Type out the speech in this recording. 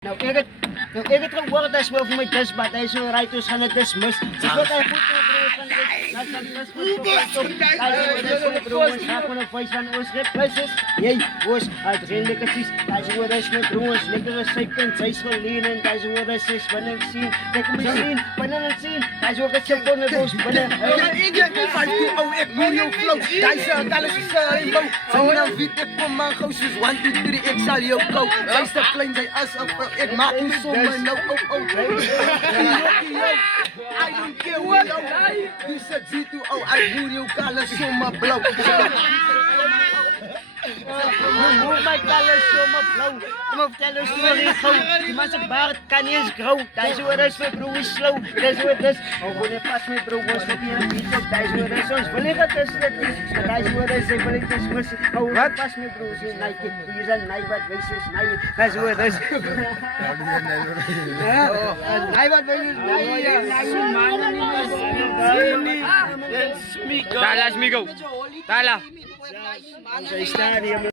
Nou ek het gehoor dat jy vir my dis wat hy so ry toe gaan dit dismis. Dis wat hy goed gebruik van dit. Dat kan dis goed. Hy broers gaan kon op wys van ons replaces. Jy was uiteindelik is hy so dis met broers lekker sepen sy skoleen en hy so dis is binne sien. Ek kom sien binne sien. Hy so ek sê kon ons binne. Ek van die ou ek hoor jou flow. Jy sê alles is rainbow. Sy nou weet ek kom maar gou soos 1 2 3 ek sal jou kou. Sy se klein sy as ek maak nie sommer nou I don't care what you said Zito I hoor jou kale sommer blou. Hoe my colors so my blou. Kom op tel ons storie gou. Die man se baard kan nie eens grou. Daai so rus my broer is slou. Dis hoe dis. Ou kon nie pas my broer ons met hier net op daai so rus ons wil nie dat dit is. Daai so rus ek wil net dis ou wat pas my broer se Nike. Hier is 'n Nike wat wys is Nike. Daai so rus. Hy wat wil is Nike. Man nie. Dala, Smigo. Dala. Sy stadium